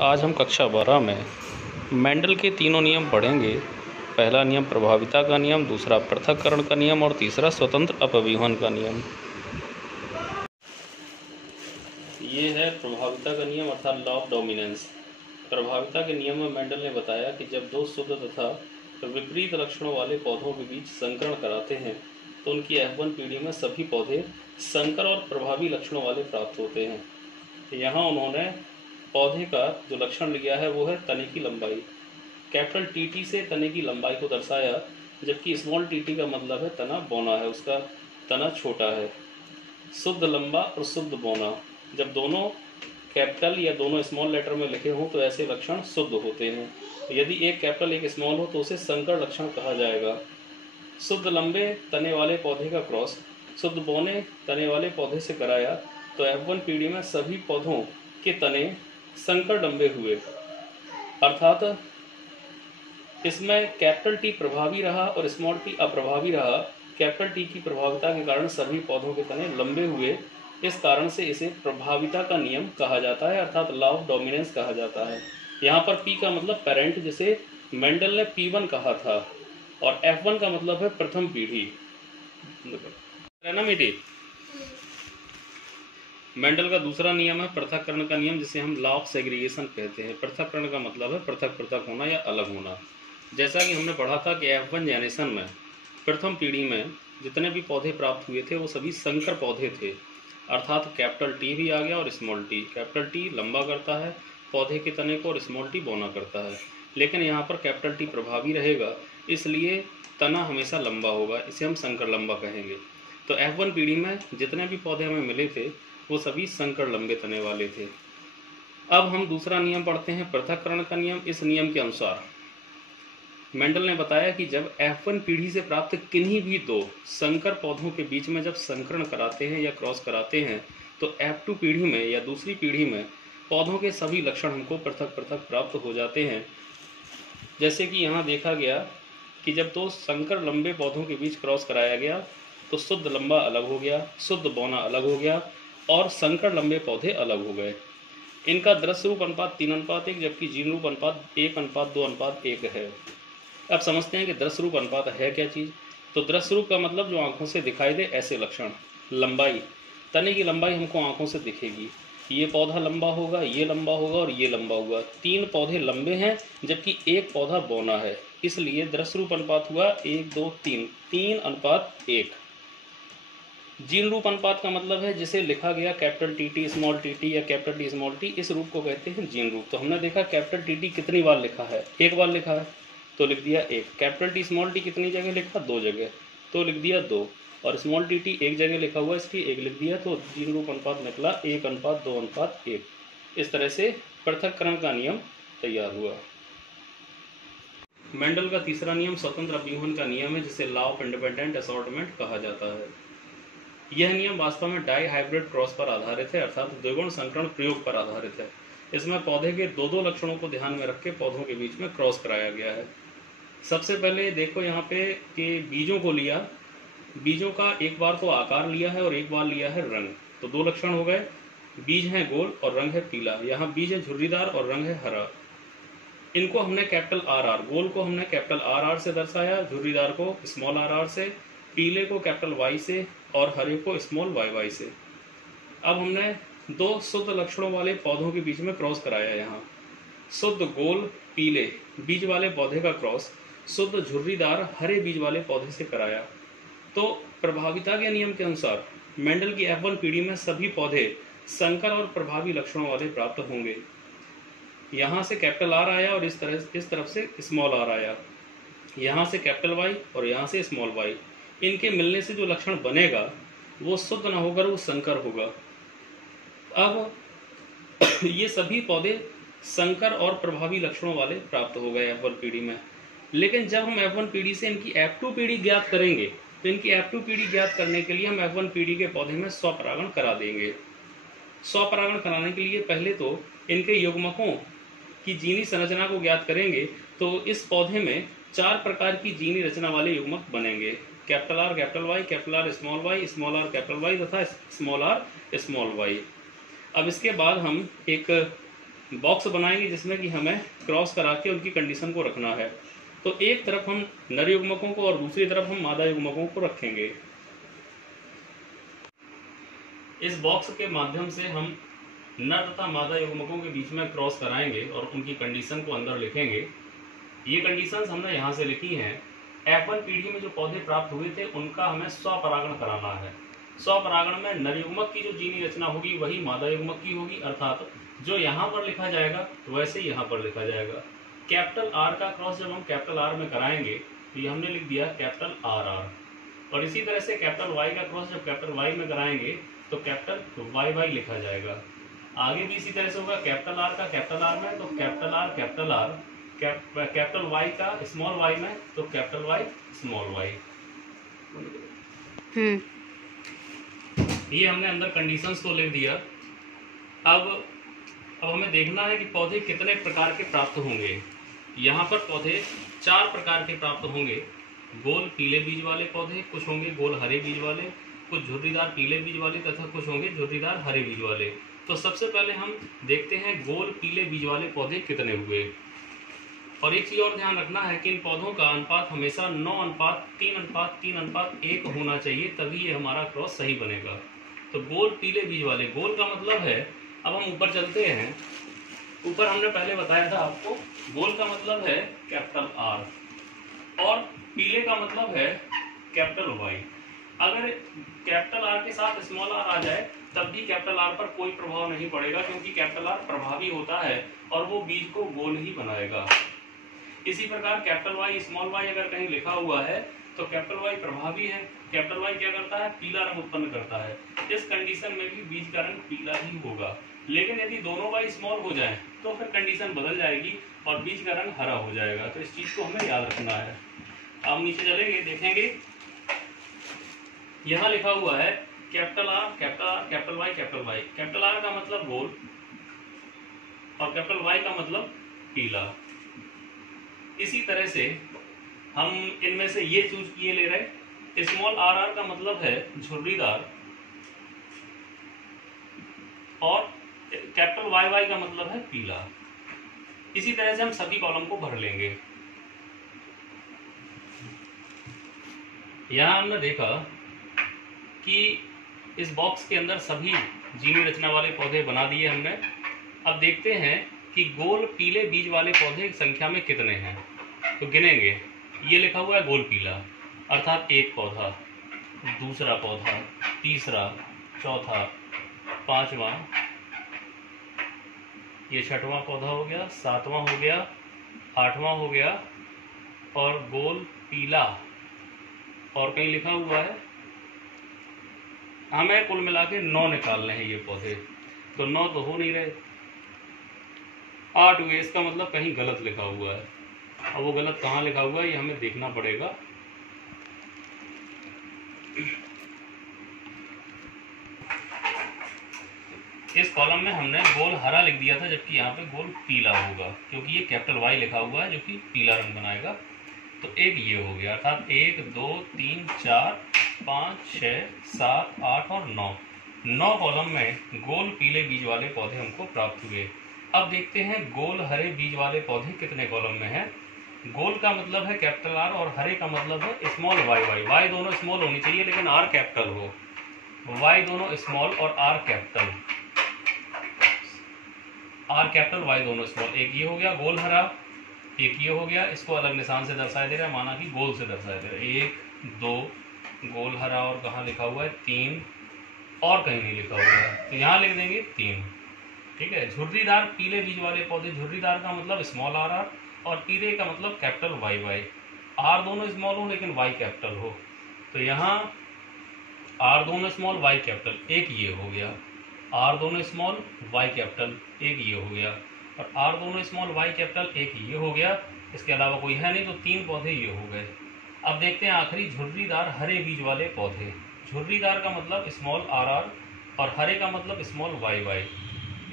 आज हम कक्षा 12 में मेंडल के तीनों नियम पढ़ेंगे। पहला नियम प्रभाविता का नियम, दूसरा पृथक्करण का नियम और तीसरा स्वतंत्र अपव्यूहन का नियम। ये है प्रभाविता का नियम अर्थात लॉ ऑफ डोमिनेंस। प्रभाविता के नियम में मेंडल ने बताया कि जब दो शुद्ध तथा विपरीत लक्षणों वाले पौधों के बीच संकरण कराते हैं तो उनकी F1 पीढ़ी में सभी पौधे संकर और प्रभावी लक्षणों वाले प्राप्त होते हैं। यहाँ उन्होंने पौधे का जो लक्षण लिया है वो है तने की लंबाई। कैपिटल टी से तने की लंबाई को दर्शाया, जबकि स्मॉल टी का मतलब है तना बौना है, उसका तना छोटा है। शुद्ध लंबा और शुद्ध बौना जब दोनों कैपिटल या दोनों स्मॉल लेटर में लिखे हों तो ऐसे लक्षण शुद्ध होते हैं। यदि एक कैपिटल एक स्मॉल हो तो उसे संकर लक्षण कहा जाएगा। शुद्ध लंबे तने वाले पौधे का क्रॉस शुद्ध बौने तने वाले पौधे से कराया तो F1 पीढ़ी में सभी पौधों के तने संकर लंबे हुए, अर्थात इसमें कैपिटल टी प्रभावी रहा और स्मॉल टी अप्रभावी रहा। कैपिटल टी की प्रभाविता के कारण सभी पौधों के तने लंबे हुए, इस कारण से इसे प्रभाविता का नियम कहा जाता है अर्थात लॉ ऑफ डोमिनेंस कहा जाता है। यहाँ पर P का मतलब पेरेंट, जिसे मेंडल ने P1 कहा था, और F1 का मतलब है प्रथम पीढ़ी। मेंडल का दूसरा नियम है पृथक्करण का नियम, जिसे हम लॉ ऑफ सेग्रीगेशन कहते हैं। पृथक्करण का मतलब है पृथक पृथक होना या अलग होना। जैसा कि हमने पढ़ा था कि F1 जेनेरेशन में प्रथम पीढ़ी में जितने भी पौधे प्राप्त हुए थे वो सभी संकर पौधे थे, अर्थात कैपिटल टी भी आ गया और स्मॉल टी। कैपिटल टी लंबा करता है पौधे के तने को और स्मॉल टी बौना करता है, लेकिन यहाँ पर कैपिटल टी प्रभावी रहेगा, इसलिए तना हमेशा लंबा होगा, इसे हम संकर लंबा कहेंगे। तो F1 पीढ़ी में जितने भी पौधे हमें मिले थे वो सभी संकर लंबे तने वाले थे। अब हम दूसरा नियम पढ़ते हैं, पृथक्करण का नियम। इस नियम के अनुसार मेंडल ने बताया कि जब F1 पीढ़ी से प्राप्त किन्हीं भी दो संकर पौधों के बीच में जब संकरण कराते हैं या क्रॉस कराते हैं तो F2 पीढ़ी में या दूसरी पीढ़ी में पौधों के सभी लक्षण हमको पृथक पृथक प्राप्त हो जाते हैं। जैसे कि यहाँ देखा गया कि जब दो संकर लंबे पौधों के बीच क्रॉस कराया गया तो शुद्ध लंबा अलग हो गया, शुद्ध बौना अलग हो गया और संकर लंबे पौधे अलग हो गए। इनका दृश्य रूप अनुपात 3:1, जबकि जीन रूप अनुपात 1:2:1 है। अब समझते हैं कि दृश्य रूप अनुपात है क्या चीज़। तो दृश्य रूप का मतलब जो आंखों से दिखाई दे ऐसे लक्षण। लंबाई, तने की लंबाई हमको आंखों से दिखेगी, ये पौधा लंबा होगा, ये लंबा होगा और ये लंबा होगा। 3 पौधे लंबे हैं जबकि एक पौधा बौना है, इसलिए दृश्य रूप अनुपात हुआ 1, 2, 3, 3:1। जीन रूप अनुपात का मतलब है जिसे लिखा गया कैपिटल टी स्मॉल टी या कैपिटल टी स्मॉल टी, इस रूप को कहते हैं जीन रूप। तो हमने देखा कैपिटल टी कितनी बार लिखा है, एक बार लिखा है तो लिख दिया 1। कैपिटल टी स्मॉल टी कितनी जगह लिखा, 2 जगह, तो लिख दिया 2। और स्मॉल टी एक जगह लिखा हुआ इसलिए 1 लिख दिया, तो जीन रूप अनुपात निकला 1:2:1। इस तरह से पृथक्करण का नियम तैयार हुआ। मेंडल का तीसरा नियम स्वतंत्र अपव्यूहन का नियम है, जिसे लॉ ऑफ इंडिपेंडेंट असॉर्टमेंट कहा जाता है। यह नियम वास्तव में डाई हाइब्रिड क्रॉस पर आधारित है, अर्थात द्विगुण संकरण प्रयोग पर आधारित है। इसमें पौधे के दो लक्षणों को ध्यान में रख के पौधों के बीच में क्रॉस कराया गया है। सबसे पहले देखो यहाँ पे कि बीजों को लिया, बीजों का एक बार तो आकार लिया है और एक बार लिया है रंग, तो 2 लक्षण हो गए। बीज है गोल और रंग है पीला, यहाँ बीज है झुर्रीदार और रंग है हरा। इनको हमने कैपिटल RR, गोल को हमने कैपिटल RR से दर्शाया, झुर्रीदार को स्मॉल RR से, पीले को कैपिटल Y से और हरे को स्मॉल YY से। अब हमने 2 शुद्ध लक्षणों वाले पौधों के बीच में क्रॉस कराया। यहाँ शुद्ध गोल पीले बीज वाले पौधे का क्रॉस शुद्ध झुर्रीदार हरे बीज वाले पौधे से कराया। तो प्रभाविता के नियम के अनुसार मेंडल की F1 पीढ़ी में सभी पौधे संकर और प्रभावी लक्षणों वाले प्राप्त होंगे। यहाँ से कैपिटल R आया और इस तरफ से स्मॉल r आया, यहाँ से कैपिटल Y और यहाँ से स्मॉल y। इनके मिलने से जो लक्षण बनेगा वो शुद्ध न होकर वो संकर होगा। अब ये सभी पौधे संकर और प्रभावी लक्षणों वाले प्राप्त हो गए F1 पीढ़ी में। लेकिन जब हम F1 पीढ़ी से इनकी F2 पीढ़ी ज्ञात करेंगे तो इनकी F2 पीढ़ी ज्ञात करने के लिए हम F1 पीढ़ी के पौधे में स्वपरागण करा देंगे। स्वपरागण कराने के लिए पहले तो इनके युग्मकों की जीनी संरचना को ज्ञात करेंगे। तो इस पौधे में 4 प्रकार की जीनी रचना वाले युग्मक बनेंगे, capital R capital Y, capital R small y, small r capital Y तथा स्मॉल r स्मॉल y। अब इसके बाद हम एक बॉक्स बनाएंगे जिसमें कि हमें क्रॉस करा के उनकी कंडीशन को रखना है। तो एक तरफ हम नर युग्मकों को और दूसरी तरफ हम मादा युग्मकों को रखेंगे। इस बॉक्स के माध्यम से हम नर तथा मादा युग्मकों के बीच में क्रॉस कराएंगे और उनकी कंडीशन को अंदर लिखेंगे। ये कंडीशंस हमने यहाँ से लिखी हैं। F1 पीढ़ी में जो पौधे प्राप्त हुए थे उनका हमें स्वपरागण कराना है। स्वपरागण में नर युग्मक की जो जीनी रचना होगी वही मादा युग्मक की होगी, अर्थात जो यहाँ पर लिखा जाएगा वैसे यहाँ पर लिखा जाएगा। कैपिटल R का क्रॉस जब हम कैपिटल R में कराएंगे तो ये हमने लिख दिया कैपिटल RR, और इसी तरह से कैपिटल Y का क्रॉस जब कैपिटल Y में कराएंगे तो कैपिटल YY लिखा जाएगा। आगे भी इसी तरह से होगा, कैपिटल R का कैपिटल R में तो कैपिटल R, कैपिटल Y का स्मॉल y में तो कैपिटल Y स्मॉल y। ये हमने अंदर कंडीशंस को लिख दिया। अब हमें देखना है कि पौधे कितने प्रकार के प्राप्त होंगे। यहाँ पर पौधे 4 प्रकार के प्राप्त होंगे। गोल पीले बीज वाले पौधे, कुछ होंगे गोल हरे बीज वाले, कुछ झुर्रीदार पीले बीज वाले तथा कुछ होंगे झुर्रीदार हरे बीज वाले। तो सबसे पहले हम देखते हैं गोल पीले बीज वाले पौधे कितने हुए। और एक चीज और ध्यान रखना है कि इन पौधों का अनुपात हमेशा 9:3:3:1 होना चाहिए, तभी ये हमारा क्रॉस सही बनेगा। तो गोल पीले बीज वाले, गोल का मतलब है, अब हम ऊपर चलते हैं। ऊपर हमने पहले बताया था आपको, गोल का मतलब है कैपिटल R और पीले का मतलब है कैपिटल Y। अगर कैपिटल R के साथ स्मॉल r आ जाए तब भी कैपिटल R पर कोई प्रभाव नहीं पड़ेगा, क्योंकि कैपिटल R प्रभावी होता है और वो बीज को गोल ही बनाएगा। इसी प्रकार कैपिटल Y स्मॉल y अगर कहीं लिखा हुआ है तो कैपिटल Y प्रभावी है। कैपिटल Y क्या करता है? पीला रंग उत्पन्न करता है। इस कंडीशन में भी बीज का रंग पीला ही होगा। लेकिन यदि दोनों y स्मॉल हो जाए तो फिर कंडीशन बदल जाएगी और बीज का रंग हरा हो जाएगा। तो इस चीज को हमें याद रखना है। अब नीचे चलेंगे, देखेंगे यहाँ लिखा हुआ है capital R, capital R, capital Y, capital Y। Capital R का मतलब गोल और कैपिटल Y का मतलब पीला। इसी तरह से हम इनमें से ये चूज किए ले रहे। स्मॉल RR का मतलब है झुर्रीदार और कैपिटल YY का मतलब है पीला। इसी तरह से हम सभी कॉलम को भर लेंगे। यहां हमने देखा कि इस बॉक्स के अंदर सभी जीनी रचना वाले पौधे बना दिए हमने। अब देखते हैं कि गोल पीले बीज वाले पौधे संख्या में कितने हैं। तो गिनेंगे। ये लिखा हुआ है गोल पीला, अर्थात एक पौधा, दूसरा पौधा, तीसरा, चौथा, पांचवा, ये छठवां पौधा हो गया, सातवां हो गया, आठवां हो गया और गोल पीला। और कहीं लिखा हुआ है, हमें कुल मिला के 9 निकालने हैं ये पौधे। तो 9 तो हो नहीं रहे, 8 हुए। इसका मतलब कहीं गलत लिखा हुआ है। अब वो गलत कहाँ लिखा हुआ है ये हमें देखना पड़ेगा। इस कॉलम में हमने गोल हरा लिख दिया था, जबकि यहाँ पे गोल पीला होगा, क्योंकि ये कैपिटल Y लिखा हुआ है जो कि पीला रंग बनाएगा। तो एक ये हो गया, अर्थात 1 2 3 4 5 6 7 8 और 9 कॉलम में गोल पीले बीज वाले पौधे हमको प्राप्त हुए। अब देखते हैं गोल हरे बीज वाले पौधे कितने कॉलम में हैं। गोल का मतलब है कैपिटल R और हरे का मतलब है स्मॉल YY। Y दोनों स्मॉल होनी चाहिए लेकिन R कैपिटल हो। Y दोनों स्मॉल और R capital, R capital Y दोनों स्मॉल। एक ये हो गया गोल हरा, एक ये हो गया। इसको अलग निशान से दर्शाया दे रहा है, माना कि गोल से दर्शाया दे रहा है। 1 2 गोल हरा और कहाँ लिखा हुआ है 3 और कहीं नहीं लिखा हुआ है, तो यहाँ लिख देंगे 3। ठीक है। झुर्रीदार पीले बीज वाले पौधे, झुर्रीदार का मतलब स्मॉल RR और पीले का मतलब कैपिटल YY। R दोनों स्मॉल हो लेकिन Y कैपिटल हो, तो यहाँ R दोनों स्मॉल Y कैपिटल, एक ये हो गया। R दोनों स्मॉल Y कैपिटल, एक ये हो गया। और R दोनों स्मॉल Y कैपिटल, एक ये हो गया। इसके अलावा कोई है नहीं, तो 3 पौधे ये हो गए। अब देखते हैं आखिरी झुर्रीदार हरे बीज वाले पौधे। झुर्रीदार का मतलब स्मॉल RR और हरे का मतलब small YY।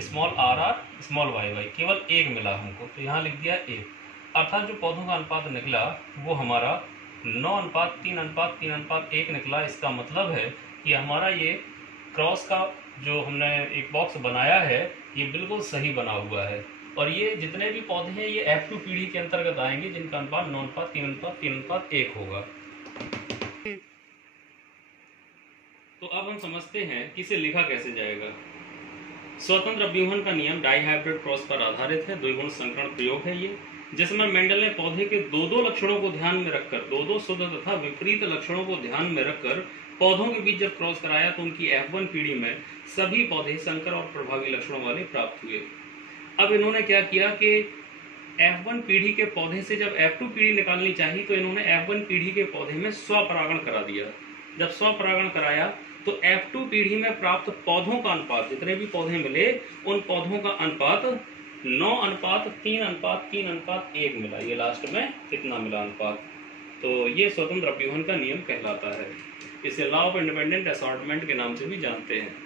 Small RR small YY, केवल एक मिला हमको, तो यहाँ लिख दिया 1। अर्थात जो पौधों का अनुपात निकला वो हमारा 9:3:3:1 निकला। इसका मतलब है कि हमारा ये क्रॉस का जो हमने एक बॉक्स बनाया है ये बिल्कुल सही बना हुआ है, और ये जितने भी पौधे हैं ये F2 पीढ़ी के अंतर्गत आएंगे, जिनका अनुपात 9:3:3:1 होगा। तो अब हम समझते हैं कि इसे लिखा कैसे जाएगा। स्वतंत्र अभ्यूहन का नियम डाइहाइब्रिड क्रॉस पर आधारित है, द्विगुण संकरण प्रयोग है ये, जिसमें मेंडल ने पौधे के दो लक्षणों को ध्यान में रखकर, दो शुद्ध तथा विपरीत लक्षणों को ध्यान में रखकर पौधों के बीच जब क्रॉस कराया तो उनकी F1 पीढ़ी में सभी पौधे संकर और प्रभावी लक्षणों वाले प्राप्त हुए। अब इन्होंने क्या किया कि F1 पीढ़ी के पौधे से जब F2 पीढ़ी निकालनी चाहिए तो इन्होंने F1 पीढ़ी के पौधे में स्वपरागण करा दिया। जब स्वपरागण कराया तो F2 पीढ़ी में प्राप्त पौधों का अनुपात, जितने भी पौधे मिले उन पौधों का अनुपात 9:3:3:1 मिला। ये लास्ट में कितना मिला अनुपात, तो ये स्वतंत्र अभ्यूहन का नियम कहलाता है। इसे लॉ ऑफ इंडिपेंडेंट असॉर्टमेंट के नाम से भी जानते हैं।